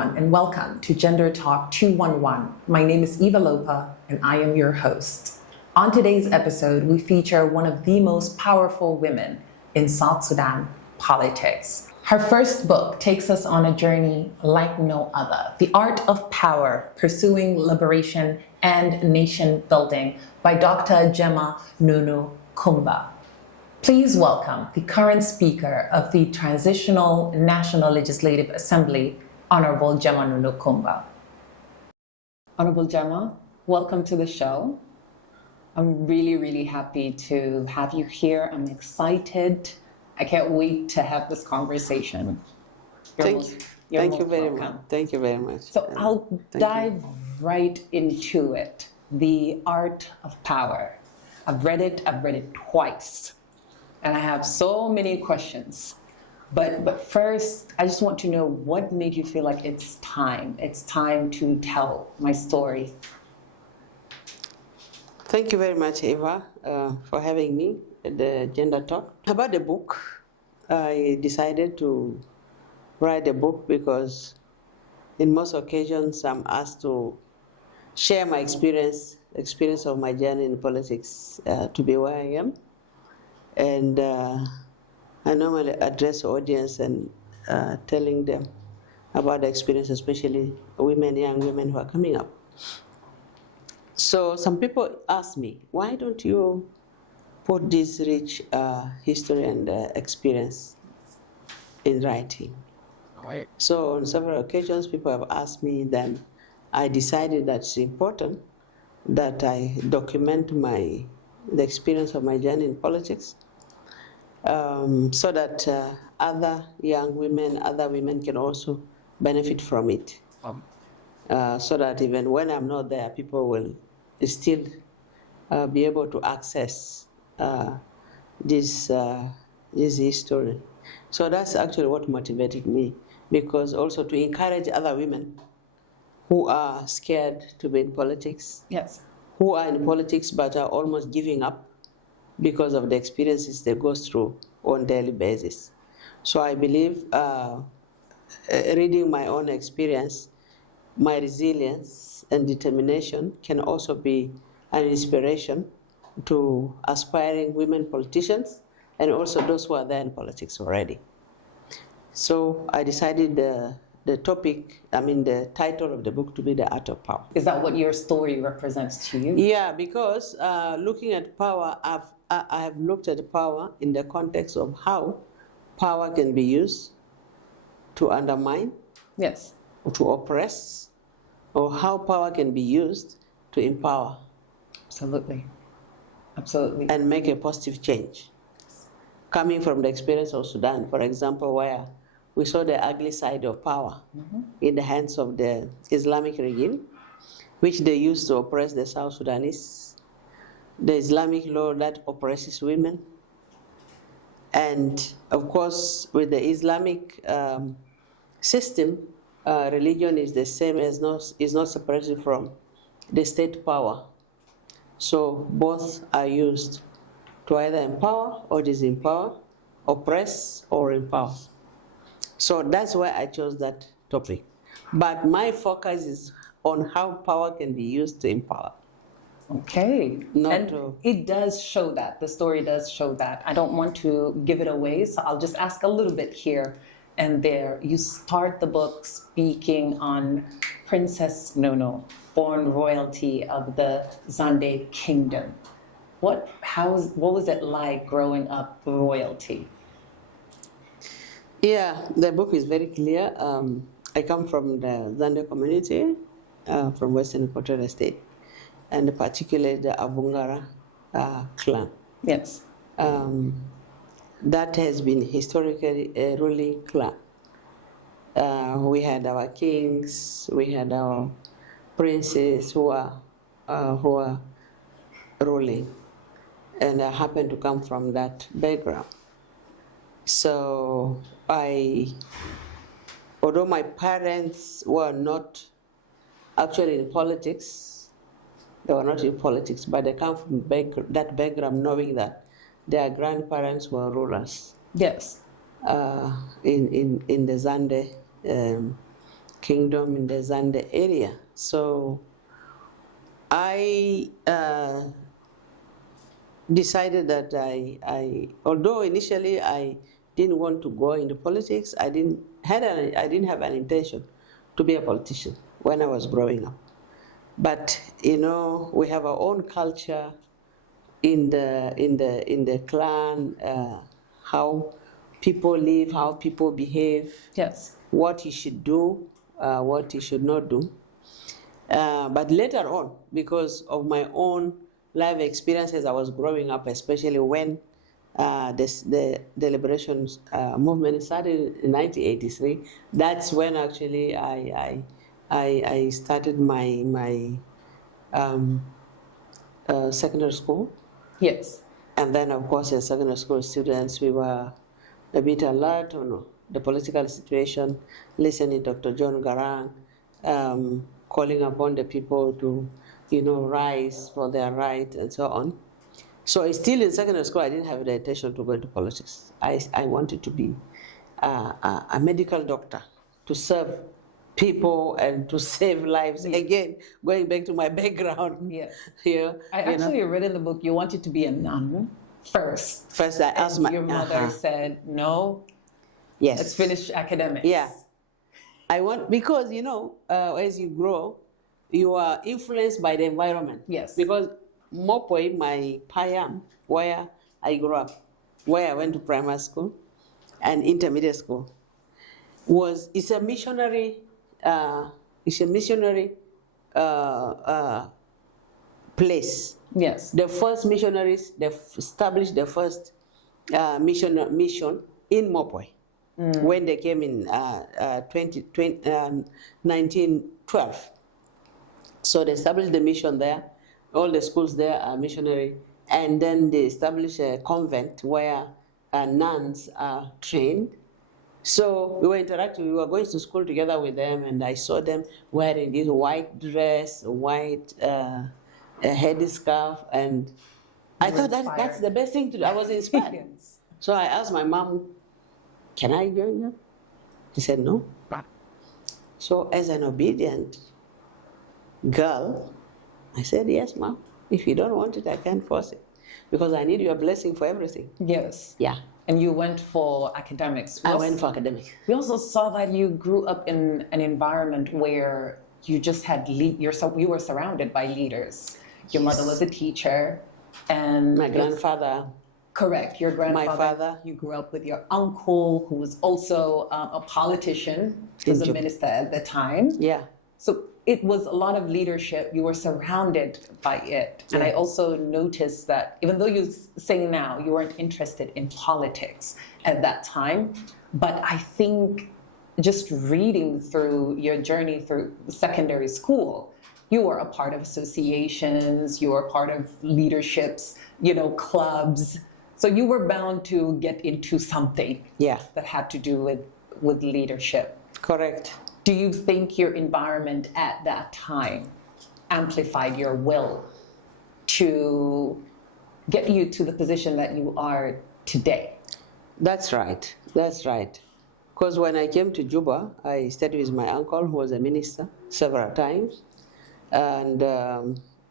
everyone, and welcome to Gender Talk 211. My name is Eva Lopa, and I am your host. On today's episode, we feature one of the most powerful women in South Sudan politics. Her first book takes us on a journey like no other, The Art of Power, Pursuing Liberation and Nation Building by Dr. Jemma Nunu Kumba. Please welcome the current Speaker of the Transitional National Legislative Assembly, Honorable Jemma Nunu Kumba. Honorable Jemma, welcome to the show. I'm really happy to have you here. I'm excited. I can't wait to have this conversation. Thank you very much. Thank you very much. So I'll dive right into it. The Art of Power. I've read it twice. And I have so many questions. But first, I just want to know what made you feel like it's time to tell my story. Thank you very much, Eva, for having me at the Gender Talk. About the book, I decided to write a book because in most occasions I'm asked to share my experience of my journey in politics to be where I am. And I normally address the audience and telling them about the experience, especially young women who are coming up. So some people ask me, why don't you put this rich history and experience in writing? Right. So on several occasions, people have asked me, then I decided that it's important that I document the experience of my journey in politics, so that other women can also benefit from it. So that even when I'm not there, people will still be able to access this history. So that's actually what motivated me, because also to encourage other women who are scared to be in politics, Yes. who are in politics but are almost giving up because of the experiences they go through on a daily basis. So I believe reading my own experience, my resilience and determination can also be an inspiration to aspiring women politicians and also those who are there in politics already. So I decided the title of the book to be The Art of Power. Is that what your story represents to you? Yeah, because looking at power, I have looked at power in the context of how power can be used to undermine, Yes. to oppress, or how power can be used to empower. Absolutely. And make a positive change. Coming from the experience of Sudan, for example, where we saw the ugly side of power in the hands of the Islamic regime, which they used to oppress the South Sudanese, the Islamic law that oppresses women. And of course, with the Islamic system, religion is the same is not separated from the state power. So both are used to either empower or disempower, oppress or empower. So that's why I chose that topic. But my focus is on how power can be used to empower. Okay. It does show that. The story does show that. I don't want to give it away, so I'll just ask a little bit here and there. You start the book speaking on Princess Nunu, born royalty of the Zande Kingdom. What was it like growing up royalty? Yeah, the book is very clear. I come from the Zande community, from Western Equatorial State, and particularly the Abungara clan. Yes. That has been historically a ruling clan. We had our kings, we had our princes who are ruling, and I happen to come from that background. So although my parents were not actually in politics, they were not in politics, but they come from that background knowing that their grandparents were rulers. Yes. In the Zande kingdom in the Zande area. So I decided that although initially I didn't want to go into politics, I didn't have an intention to be a politician when I was growing up. But we have our own culture in the clan, how people live, how people behave. Yes. What you should do, what you should not do. But later on, because of my own life experiences, I was growing up, especially when the liberation movement started in 1983. That's when actually I started my secondary school. Yes. And then, of course, as secondary school students, we were a bit alert on the political situation, listening to Dr. John Garang, calling upon the people to, rise for their right and so on. So still in secondary school, I didn't have the intention to go into politics. I wanted to be a medical doctor, to serve people and to save lives. Again, going back to my background. Yes. Here, I actually read in the book you wanted to be a nun first. First, I asked your mother said, no, yes, let's finish academics. Yeah. I want, because, as you grow, you are influenced by the environment. Yes. Because Mopoi, my Payam, where I grew up, where I went to primary school and intermediate school, it's a missionary place. Yes. The first missionaries, they established the first mission in Mopoi when they came in 1912. So they established the mission there. All the schools there are missionary. And then they established a convent where nuns are trained. So we were interacting, we were going to school together with them, and I saw them wearing this white dress, white headscarf, and I thought that's the best thing to do. I was inspired. Yes. So I asked my mom, can I join them? She said no. So as an obedient girl, I said, yes, Mom. If you don't want it, I can't force it, because I need your blessing for everything. Yes. Yeah. And you went for academics. I went for academics. We also saw that you grew up in an environment where you just had you were surrounded by leaders. Your mother was a teacher, and my grandfather. Correct, your grandfather. My father. You grew up with your uncle, who was also a politician, who was a minister at the time. Yeah. So it was a lot of leadership. You were surrounded by it. And I also noticed that even though you say now you weren't interested in politics at that time, but I think just reading through your journey through secondary school, you were a part of associations, you were a part of leaderships, clubs. So you were bound to get into something that had to do with leadership. Correct. Do you think your environment at that time amplified your will to get you to the position that you are today? That's right. That's right. Because when I came to Juba, I stayed with my uncle, who was a minister, several times. And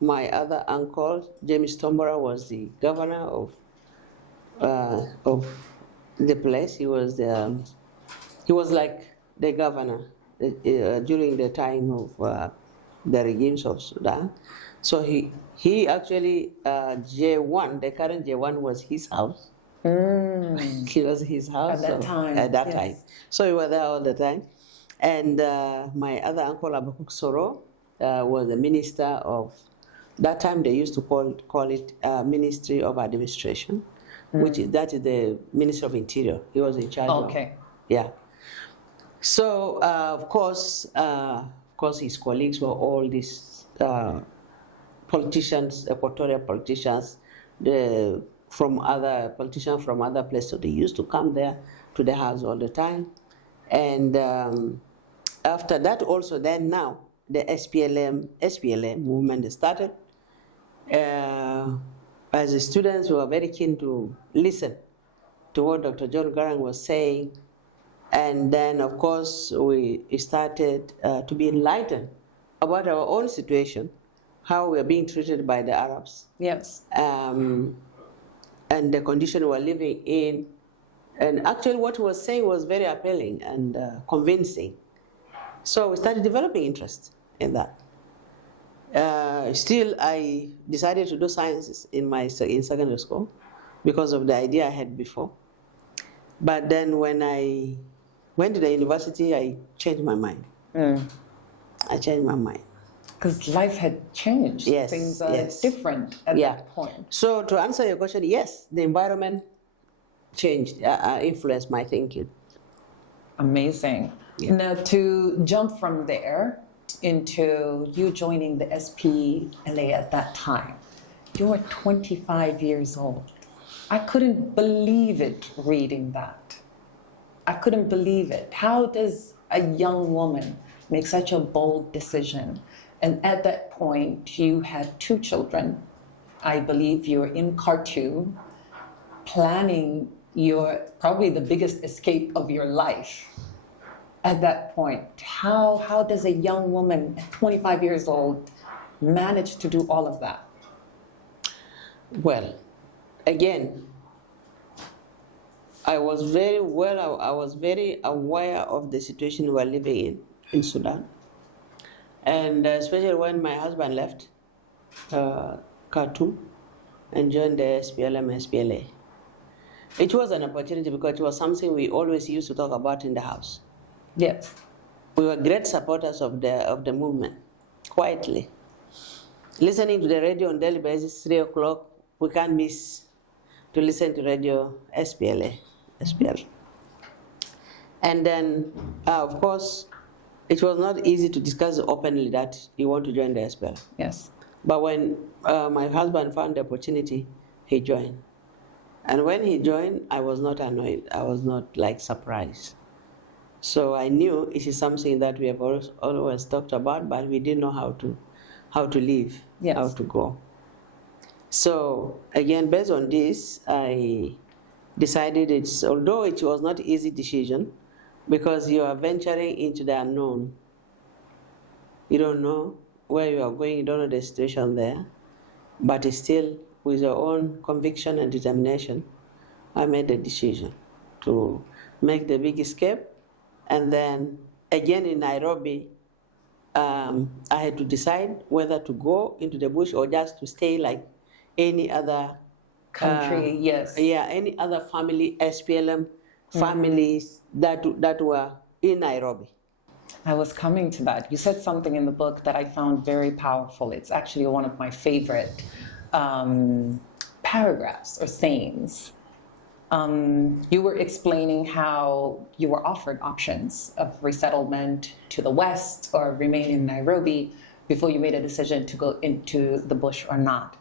my other uncle, James Tombora, was the governor of the place. He was like the governor during the time of the regimes of Sudan. So he actually, J1, the current J1 was his house. It was his house. At that time. At that time. So we were there all the time. And my other uncle, Abakuk Soro, was the minister of, that time they used to call it Ministry of Administration, that is the Ministry of Interior. He was in charge of. Yeah. So, of course, his colleagues were all these politicians, equatorial politicians, from other places. So they used to come there to the house all the time. And after that also, then now, the SPLM movement started. As the students, we were very keen to listen to what Dr. John Garang was saying, And then, of course, we started to be enlightened about our own situation, how we are being treated by the Arabs, Yes. and the condition we're living in. And actually, what he was saying was very appealing and convincing. So we started developing interest in that. Still, I decided to do sciences in secondary school because of the idea I had before. But then when I went to the university, I changed my mind. I changed my mind. Because life had changed. Yes, Things are yes. different at that point. So to answer your question, yes, the environment changed, influenced my thinking. Amazing. Yeah. Now, to jump from there into you joining the SPLA at that time, you were 25 years old. I couldn't believe it reading that. I couldn't believe it. How does a young woman make such a bold decision? And at that point, you had 2 children. I believe you were in Khartoum, planning probably the biggest escape of your life. At that point, how does a young woman at 25 years old manage to do all of that? Well, again, I was very aware of the situation we were living in Sudan. And especially when my husband left Khartoum and joined the SPLM, SPLA. It was an opportunity because it was something we always used to talk about in the house. Yes. We were great supporters of the movement, quietly. Listening to the radio on daily basis, 3 o'clock, we can't miss to listen to radio SPLA, SPL. And then, of course, it was not easy to discuss openly that you want to join the SPL. Yes. But when my husband found the opportunity, he joined. And when he joined, I was not annoyed. I was not surprised. So I knew it is something that we have always talked about, but we didn't know how to live, yes. how to go. So again, based on this, I decided although it was not an easy decision, because you are venturing into the unknown. You don't know where you are going, you don't know the situation there, but still, with your own conviction and determination, I made the decision to make the big escape. And then again in Nairobi, I had to decide whether to go into the bush or just to stay like any other country, yes. Yeah, any other family, SPLM families that were in Nairobi. I was coming to that. You said something in the book that I found very powerful. It's actually one of my favorite paragraphs or sayings. You were explaining how you were offered options of resettlement to the West or remain in Nairobi before you made a decision to go into the bush or not.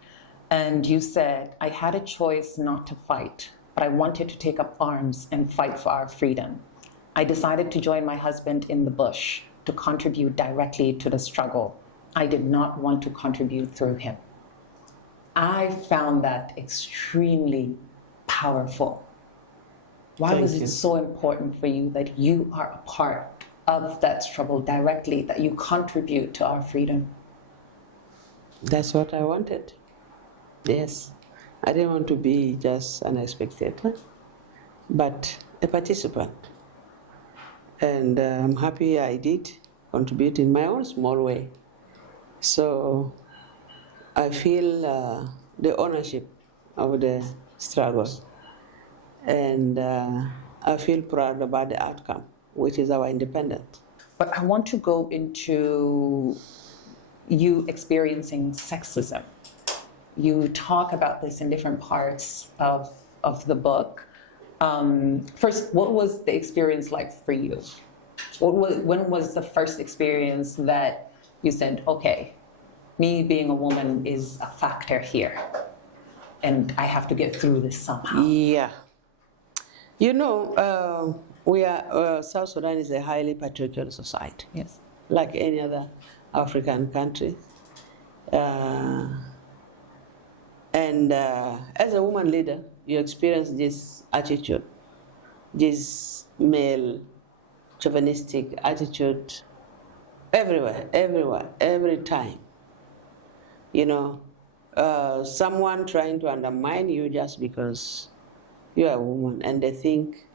And you said, I had a choice not to fight, but I wanted to take up arms and fight for our freedom. I decided to join my husband in the bush to contribute directly to the struggle. I did not want to contribute through him. I found that extremely powerful. Why was it so important for you that you are a part of that struggle directly, that you contribute to our freedom? That's what I wanted. Yes. I didn't want to be just an spectator, but a participant. And I'm happy I did contribute in my own small way. So I feel the ownership of the struggle. And I feel proud about the outcome, which is our independence. But I want to go into you experiencing sexism. You talk about this in different parts of the book. First, what was the experience like for you? When was the first experience that you said, okay, me being a woman is a factor here, and I have to get through this somehow? Yeah. You know, South Sudan is a highly patriarchal society. Yes. Like any other African country. And as a woman leader, you experience this attitude, this male chauvinistic attitude everywhere, every time. You know, someone trying to undermine you just because you are a woman, and they think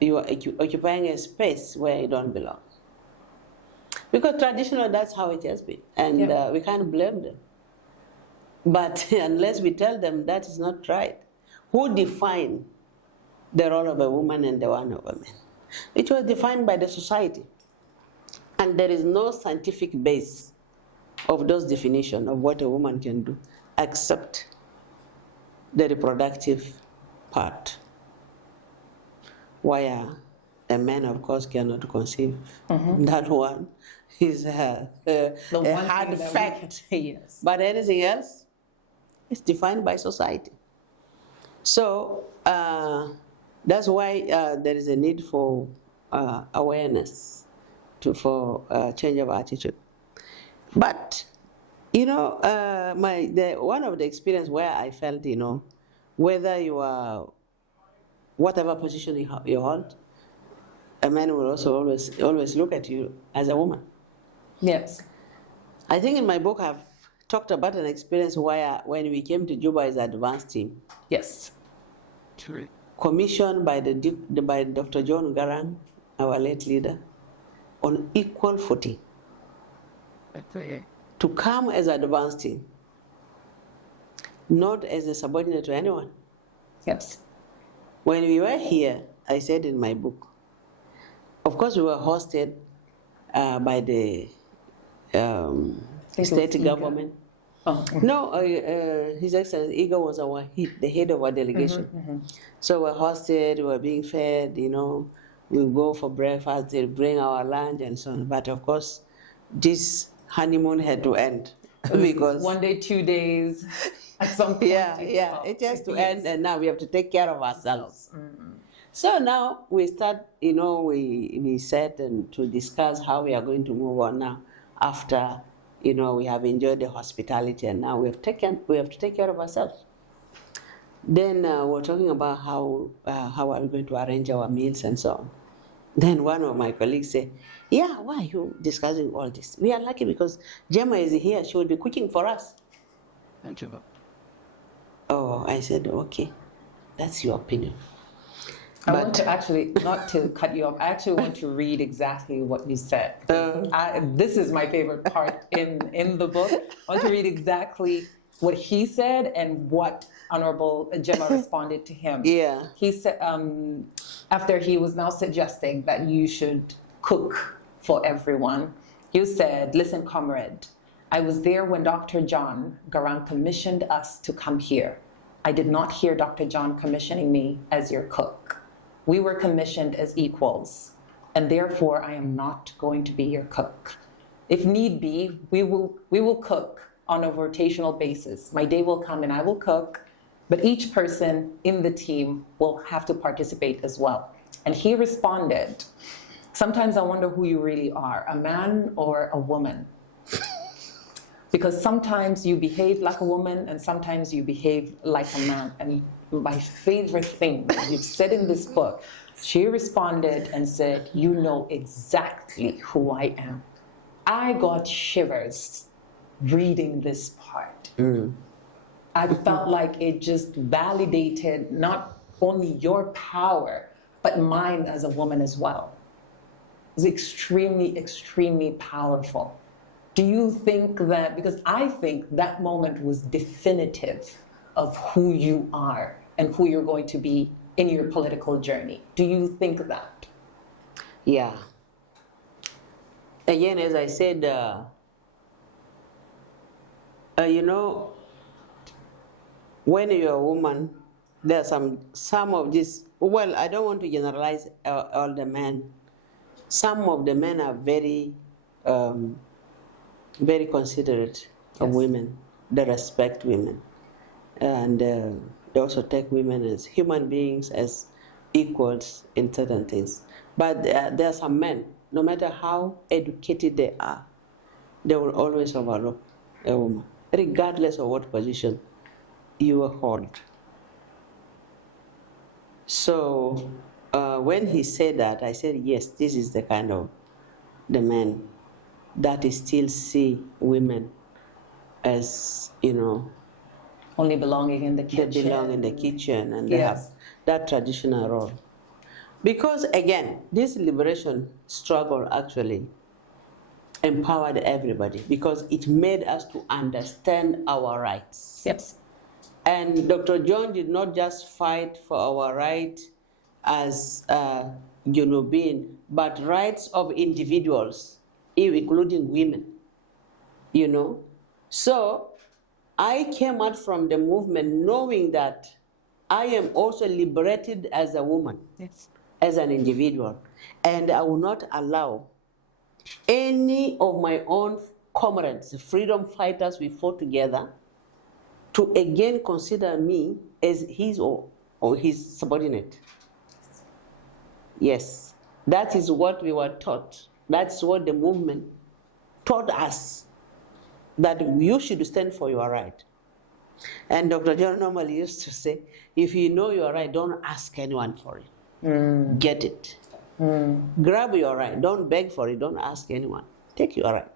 you are occupying a space where you don't belong. Because traditionally, that's how it has been, and we can't blame them. But unless we tell them that is not right, who defined the role of a woman and the one of a man? It was defined by the society. And there is no scientific base of those definitions of what a woman can do, except the reproductive part, where a man, of course, cannot conceive. That one is a hard fact. Yes. But anything else is defined by society. So that's why there is a need for awareness, for change of attitude. But, you know, one of the experience where I felt, you know, whether you are, whatever position you hold, a man will also always look at you as a woman. Yes. I think in my book I've talked about an experience where when we came to Juba as an advanced team, Yes. commissioned by Dr. John Garang, our late leader, on equal footing, to come as an advanced team, not as a subordinate to anyone. Yes. When we were here, I said in my book, of course we were hosted by the state government. Oh. No, His Excellency Igor was the head of our delegation. So we're hosted, we're being fed, you know, we go for breakfast, they bring our lunch and so on. But of course, this honeymoon had to end because 1 day, 2 days, at some point. it has to end, and now we have to take care of ourselves. So now we start, you know, we sat and to discuss how we are going to move on now after, you know, we have enjoyed the hospitality and now we have to take care of ourselves. Then we're talking about how are we going to arrange our meals and so on. Then one of my colleagues said, yeah, why are you discussing all this? We are lucky because Jemma is here, she will be cooking for us. Thank you. Oh, I said, okay, that's your opinion. I want to actually, not to cut you off, I actually want to read exactly what you said. This is my favorite part in the book. I want to read exactly what he said and what Honorable Jemma responded to him. Yeah. He said, after he was now suggesting that you should cook for everyone, you said, listen, comrade, I was there when Dr. John Garang commissioned us to come here. I did not hear Dr. John commissioning me as your cook. We were commissioned as equals, and therefore I am not going to be your cook. If need be, we will cook on a rotational basis. My day will come and I will cook, but each person in the team will have to participate as well. And he responded, sometimes I wonder who you really are, a man or a woman. Because sometimes you behave like a woman and sometimes you behave like a man. And my favorite thing that you've said in this book, she responded and said, you know exactly who I am. I got shivers reading this part. I felt like it just validated not only your power, but mine as a woman as well. It was extremely, extremely powerful. Do you think that, because I think that moment was definitive of who you are and who you're going to be in your political journey. Do you think that? Yeah. Again, as I said, you know, when you're a woman, there are some of this, well, I don't want to generalize all the men. Some of the men are very, very considerate of women. They respect women. And they also take women as human beings, as equals in certain things. But there are some men, no matter how educated they are, they will always overlook a woman, regardless of what position you hold. So when he said that, I said, yes, this is the kind of the man that still see women as, Only belonging in the they kitchen. belong in the kitchen and they have Yes. that traditional role. Because again, this liberation struggle actually empowered everybody because it made us to understand our rights. Yes. And Dr. John did not just fight for our right as being, but rights of individuals, including women, So I came out from the movement knowing that I am also liberated as a woman, Yes. as an individual, and I will not allow any of my own comrades, freedom fighters we fought together, to again consider me as his or his subordinate. Yes, that is what we were taught. That's what the movement taught us, that you should stand for your right. And Dr. John normally used to say, if you know your right, don't ask anyone for it. Get it. Grab your right. Don't beg for it. Don't ask anyone. Take your right.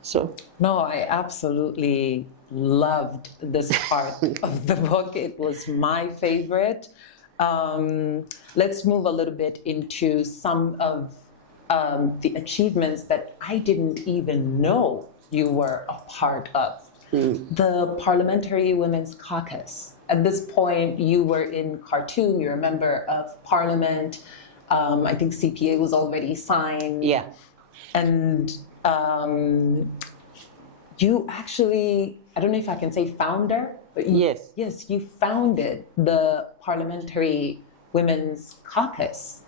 So. No, I absolutely loved this part of the book. It was my favorite. Let's move a little bit into some of the achievements that I didn't even know you were a part of. The Parliamentary Women's Caucus. At this point, you were in Khartoum, you're a member of parliament. I think CPA was already signed. Yeah. And you actually, I don't know if I can say founder, but Yes. Yes, you founded the Parliamentary Women's Caucus.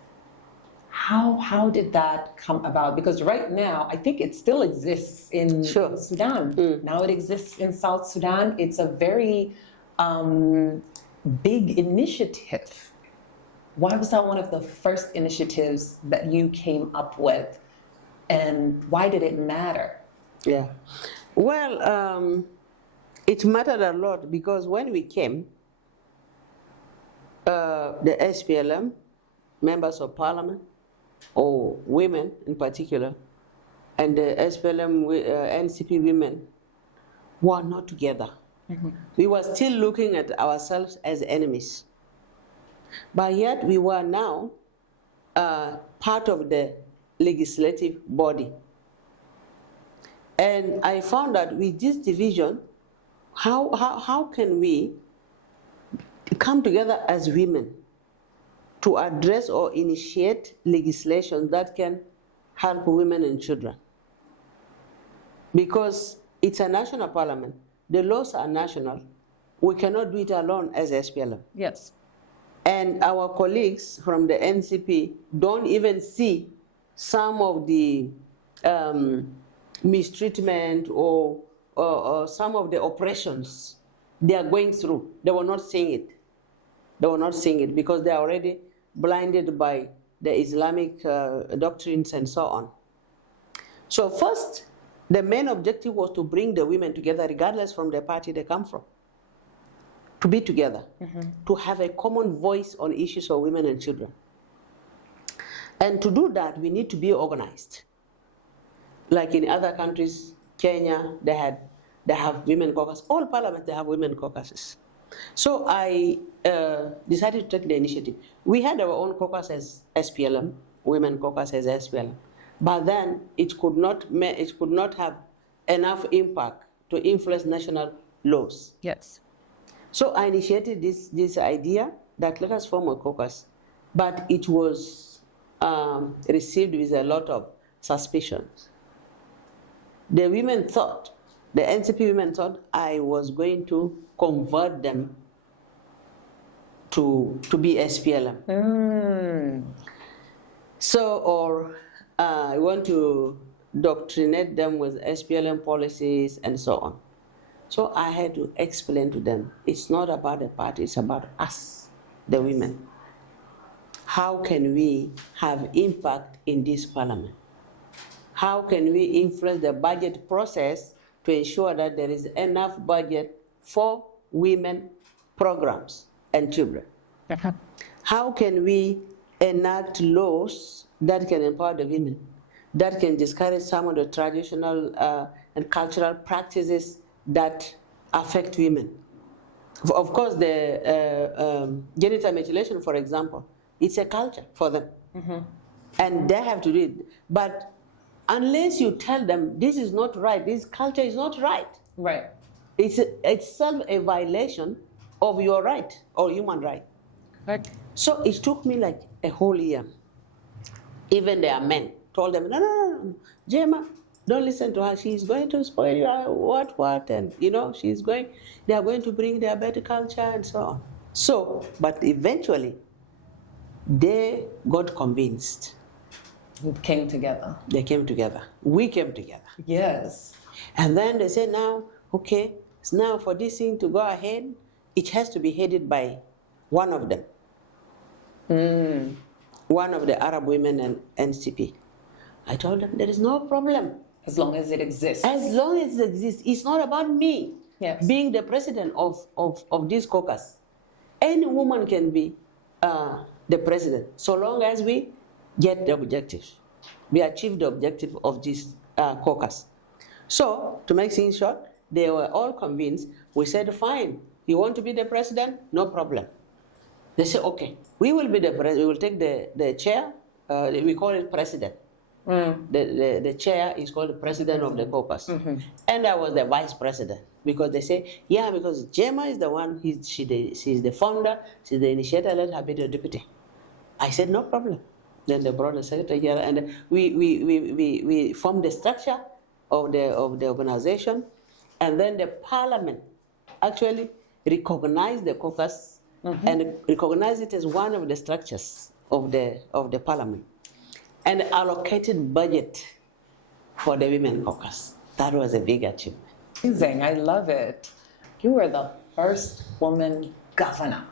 How did that come about? Because right now, I think it still exists in Sure. Sudan. Now it exists in South Sudan. It's a very big initiative. Why was that one of the first initiatives that you came up with? And why did it matter? Yeah. Well, it mattered a lot because when we came, the SPLM, members of parliament, or women in particular, and the SPLM, NCP women were not together. We were still looking at ourselves as enemies. But yet we were now part of the legislative body. And I found that with this division, how can we come together as women to address or initiate legislation that can help women and children? Because it's a national parliament, the laws are national, we cannot do it alone as SPLM. Yes. And our colleagues from the NCP don't even see some of the mistreatment or some of the oppressions they are going through. They were not seeing it. They were not seeing it because they are already blinded by the Islamic doctrines and so on. So first, the main objective was to bring the women together, regardless from the party they come from, to be together, to have a common voice on issues of women and children. And to do that, we need to be organized. Like in other countries, Kenya, they have women caucus. All parliaments, they have women caucuses. So I decided to take the initiative. We had our own caucus as SPLM, women caucus as SPLM, but then it could not have enough impact to influence national laws. Yes. So I initiated this idea that let us form a caucus, but it was received with a lot of suspicions. The women thought, the NCP women thought I was going to convert them to be SPLM. So, or I want to doctrinate them with SPLM policies and so on. So I had to explain to them, it's not about the party, it's about us, the women. How can we have impact in this parliament? How can we influence the budget process to ensure that there is enough budget for women programs and children? How can we enact laws that can empower the women, that can discourage some of the traditional and cultural practices that affect women? Of course, the genital mutilation, for example, it's a culture for them. And they have to do it. But unless you tell them this is not right, this culture is not right, Right. it's itself a violation of your right or human right. Right. So it took me like a whole year. Even their men told them, no, Jemma, don't listen to her. She's going to spoil your what, and she's going. They are going to bring their better culture and so on. So, but eventually, they got convinced. We came together. They came together. We came together. Yes. And then they said, now, okay, so now for this thing to go ahead, it has to be headed by one of them. One of the Arab women and NCP. I told them, there is no problem. As long as it exists. As long as it exists. It's not about me being the president of this caucus. Any woman can be the president, so long as we get the objectives. We achieve the objective of this caucus. So, to make things short, they were all convinced. We said, fine, you want to be the president? No problem. They said, okay, we will be the president. We will take the chair. We call it president. The chair is called the president of the caucus. And I was the vice president, because they say, yeah, because Jemma is the one, she's the founder, she's the initiator, let her be the deputy. I said, no problem. Then they brought the secretary here, and we formed the structure of the organization, and then the parliament actually recognized the caucus and recognized it as one of the structures of the parliament, and allocated budget for the women caucus. That was a big achievement. Amazing, I love it. You were the first woman governor.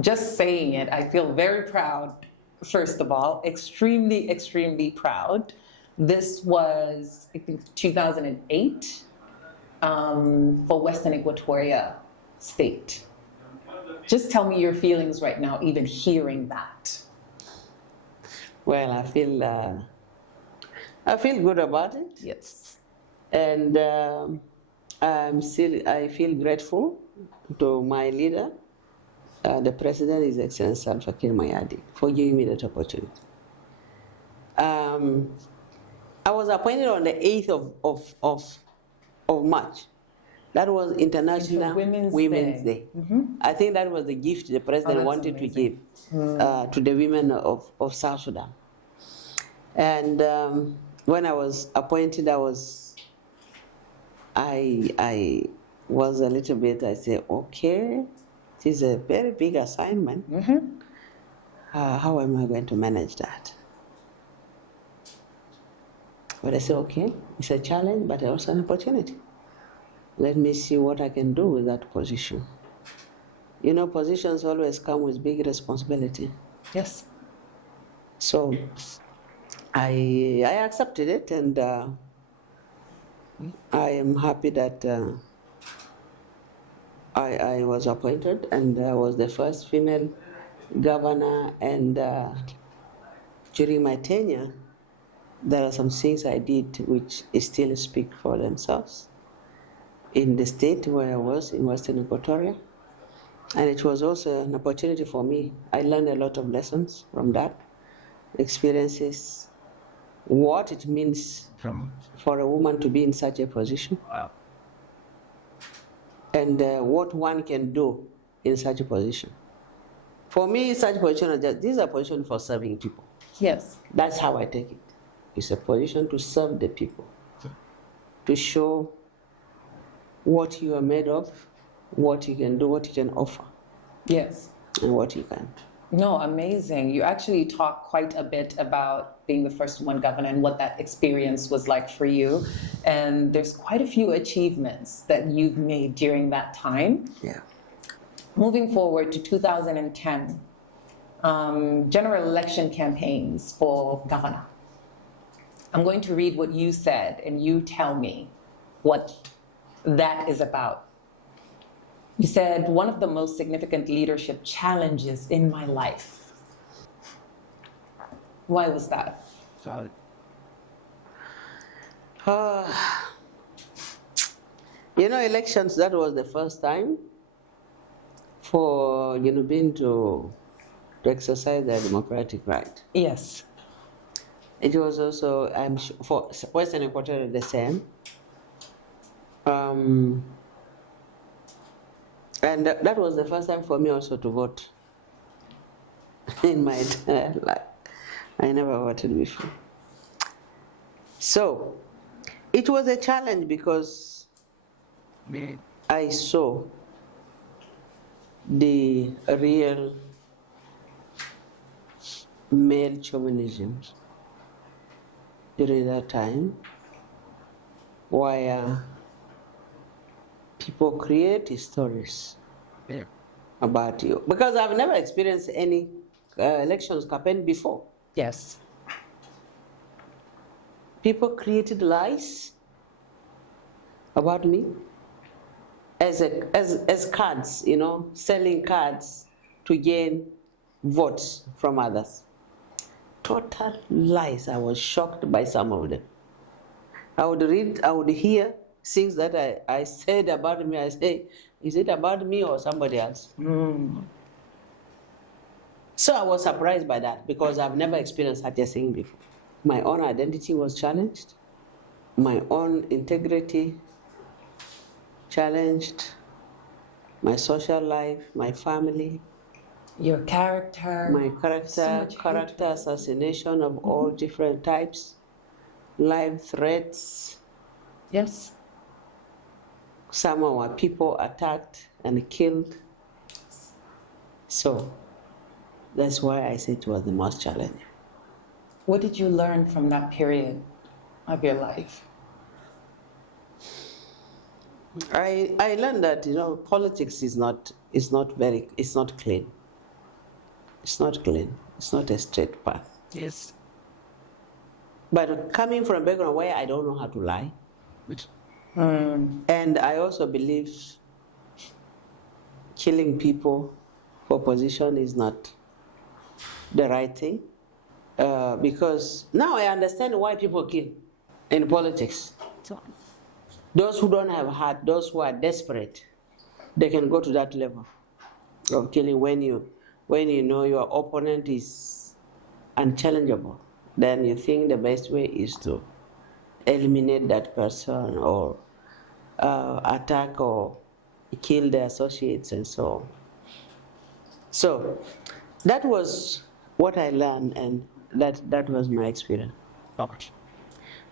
Just saying it, I feel very proud, first of all, extremely, extremely proud. This was, I think, 2008 for Western Equatoria State. Just tell me your feelings right now, even hearing that. Well, I feel good about it. Yes. And I feel grateful to my leader, the president, His Excellency Salva Kiir Mayardit, for giving me that opportunity. I was appointed on the 8th of March. That was International Women's Day. I think that was the gift the president wanted to give to the women of South Sudan. And when I was appointed, I was a little bit, I said, okay, it is a very big assignment. How am I going to manage that? But I said, okay, it's a challenge, but also an opportunity. Let me see what I can do with that position. You know, positions always come with big responsibility. Yes. So I accepted it, and I am happy that I was appointed, and I was the first female governor, and during my tenure, there are some things I did which still speak for themselves in the state where I was, in Western Equatoria. And it was also an opportunity for me. I learned a lot of lessons from that, experiences, what it means for a woman to be in such a position. Wow. And what one can do in such a position. For me, such a position, this is a position for serving people. Yes. That's how I take it. It's a position to serve the people, to show what you are made of, what you can do, what you can offer. Yes. And what you can. No, amazing. You actually talk quite a bit about being the first woman governor and what that experience was like for you. And there's quite a few achievements that you've made during that time. Yeah. Moving forward to 2010, general election campaigns for governor. I'm going to read what you said, and you tell me what that is about. You said one of the most significant leadership challenges in my life. Why was that? Solid. Elections, that was the first time for being to exercise their democratic right. Yes. It was also, I'm sure, for Western Equatorial the same. And that was the first time for me also to vote in my entire life. I never voted before. So, it was a challenge because I saw the real male chauvinism during that time, where people create stories about you. Because I've never experienced any elections campaign before. Yes. People created lies about me as cards, selling cards to gain votes from others. Total lies. I was shocked by some of them. I would hear things that I said about me. I say, is it about me or somebody else? So I was surprised by that because I've never experienced such a thing before. My own identity was challenged. My own integrity challenged. My social life, my family. Your character. My character assassination of all different types. Live threats. Yes. Some of our people attacked and killed. So that's why I say it was the most challenging. What did you learn from that period of your life? I learned that politics is not clean. It's not clean. It's not a straight path. Yes. But coming from a background where I don't know how to lie, and I also believe killing people for position is not the right thing, because now I understand why people kill in politics. Those who don't have heart, those who are desperate, they can go to that level of killing when you know your opponent is unchallengeable. Then you think the best way is to eliminate that person or attack or kill the associates and so on. So that was what I learned, and that was my experience.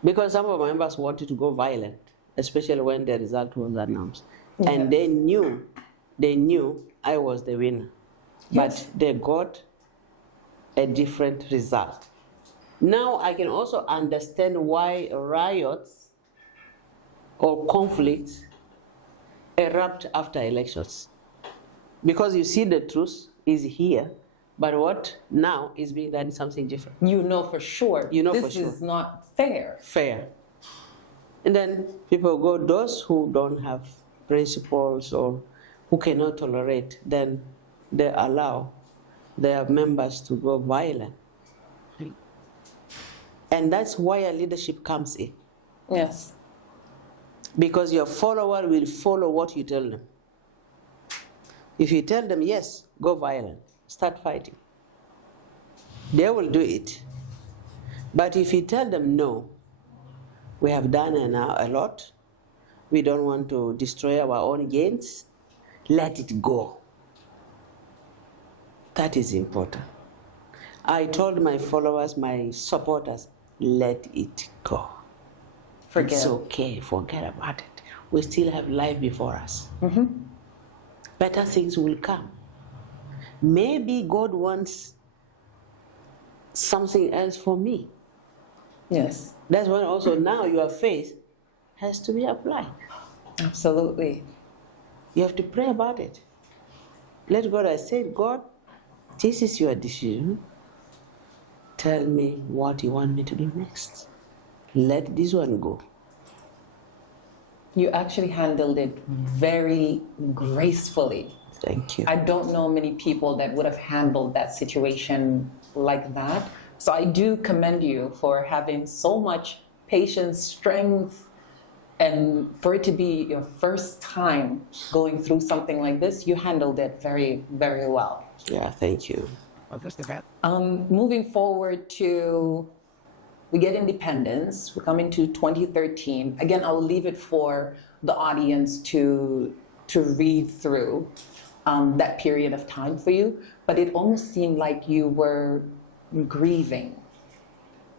Because some of my members wanted to go violent, especially when the result was announced. Yes. And they knew I was the winner. Yes. But they got a different result. Now I can also understand why riots or conflicts erupt after elections. Because you see the truth is here, but what now is being done is something different. You know for sure. This is not fair. Fair. And then people go, those who don't have principles or who cannot tolerate, then they allow their members to go violent. And that's why leadership comes in. Yes. Because your follower will follow what you tell them. If you tell them, yes, go violent, start fighting, they will do it. But if you tell them, no, we have done a lot, we don't want to destroy our own gains, let it go. That is important. I told my followers, my supporters, let it go. It's okay, forget about it. We still have life before us. Better things will come. Maybe God wants something else for me. Yes. That's why also now your faith has to be applied. Absolutely. You have to pray about it. Let God, I said, God, this is your decision. Tell me what you want me to do next. Let this one go. You actually handled it very gracefully. Thank you. I don't know many people that would have handled that situation like that. So I do commend you for having so much patience, strength, and for it to be your first time going through something like this, you handled it very, very well. Yeah, thank you. Moving forward to, we get independence, we come into 2013. Again, I'll leave it for the audience to read through that period of time for you, but it almost seemed like you were grieving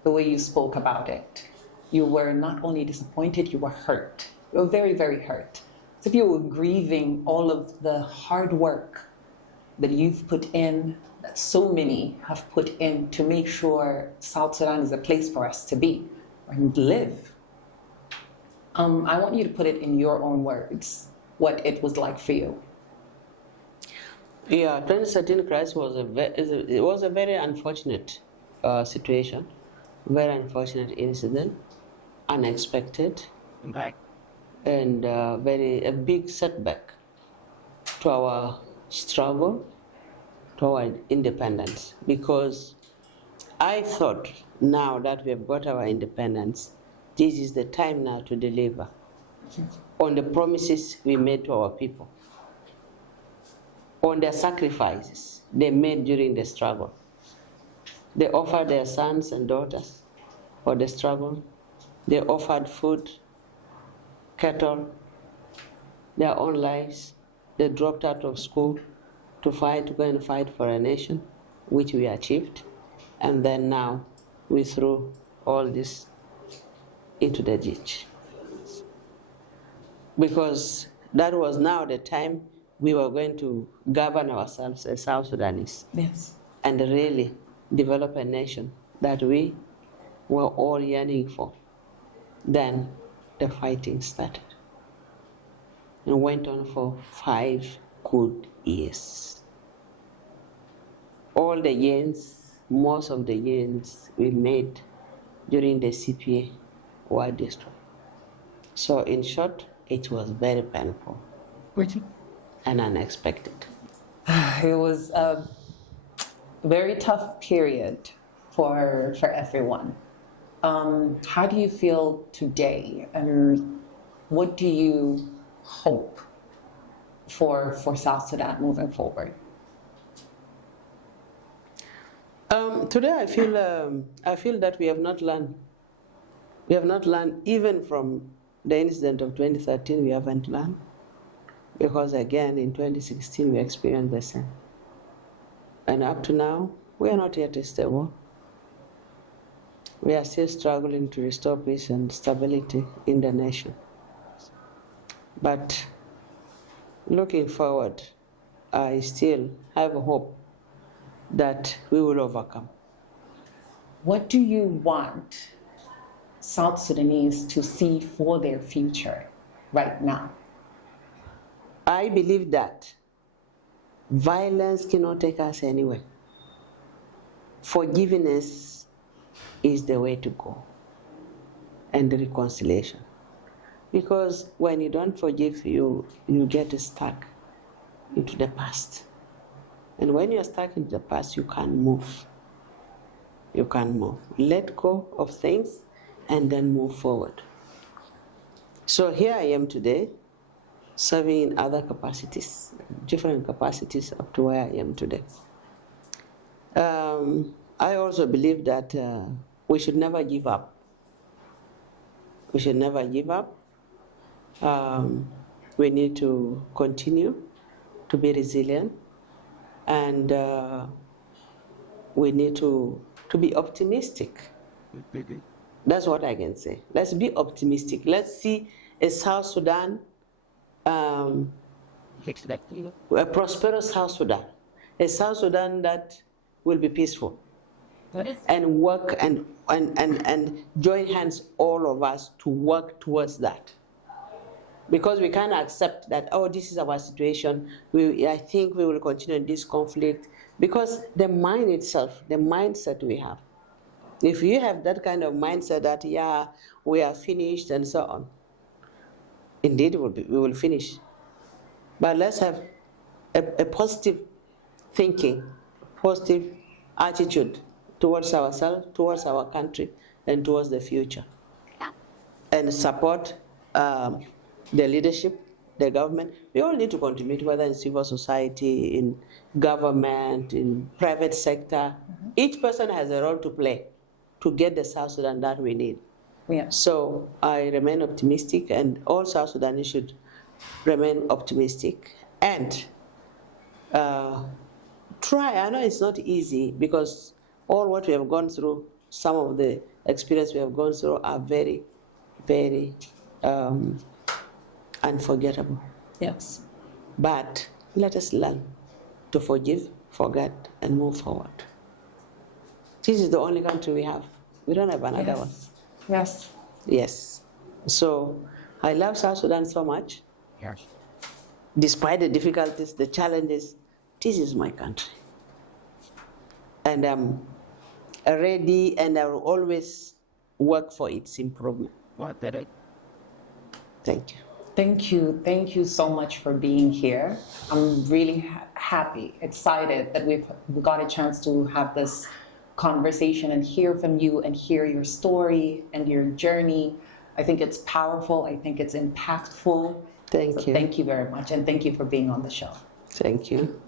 the way you spoke about it. You were not only disappointed, you were hurt. You were very, very hurt. So if you were grieving all of the hard work that you've put in, that so many have put in to make sure South Sudan is a place for us to be and live. I want you to put it in your own words, what it was like for you. Yeah, 2013 crisis was a very unfortunate situation, very unfortunate incident, unexpected, and a big setback to our struggle, to our independence. Because I thought now that we have got our independence, this is the time now to deliver on the promises we made to our people, on their sacrifices they made during the struggle. They offered their sons and daughters for the struggle. They offered food, cattle, their own lives. They dropped out of school to go and fight for a nation, which we achieved. And then now we threw all this into the ditch. Because that was now the time we were going to govern ourselves as South Sudanese. Yes. And really develop a nation that we were all yearning for. Then the fighting started and went on for 5 good years. All the gains, most of the gains we made during the CPA were destroyed. So in short, it was very painful and unexpected. It was a very tough period for everyone. How do you feel today, and what do you hope for South Sudan moving forward? Today I feel that we have not learned. We have not learned even from the incident of 2013. We haven't learned, because again in 2016 we experienced the same. And up to now, we are not yet stable. We are still struggling to restore peace and stability in the nation. But looking forward, I still have hope that we will overcome. What do you want South Sudanese to see for their future right now? I believe that violence cannot take us anywhere. Forgiveness is the way to go, and reconciliation. Because when you don't forgive, you get stuck into the past. And when you're stuck into the past, you can't move. You can't move. Let go of things and then move forward. So here I am today, serving in other capacities, different capacities up to where I am today. I also believe that we should never give up. We should never give up. We need to continue to be resilient, and we need to be optimistic. That's what I can say. Let's be optimistic. Let's see a South Sudan, a prosperous South Sudan, a South Sudan that will be peaceful, and work and join hands, all of us, to work towards that. Because we can't accept that, oh, this is our situation, I think we will continue this conflict. Because the mind itself, the mindset we have, if you have that kind of mindset that, yeah, we are finished and so on, indeed we will finish. But let's have a positive thinking, positive attitude towards ourselves, towards our country, and towards the future. And support the leadership, the government. We all need to contribute, whether in civil society, in government, in private sector. Each person has a role to play to get the South Sudan that we need. Yeah. So I remain optimistic, and all South Sudanese should remain optimistic and try. I know it's not easy because all what we have gone through, some of the experience we have gone through are very, very unforgettable. Yes. But let us learn to forgive, forget, and move forward. This is the only country we have. We don't have another one. Yes. Yes. So I love South Sudan so much. Yes. Despite the difficulties, the challenges, this is my country. And I'm ready, and I will always work for its improvement. What did it? Thank you. Thank you. Thank you so much for being here. I'm really happy, excited that we got a chance to have this conversation and hear from you and hear your story and your journey. I think it's powerful. I think it's impactful. Thank you. Thank you very much. And thank you for being on the show. Thank you.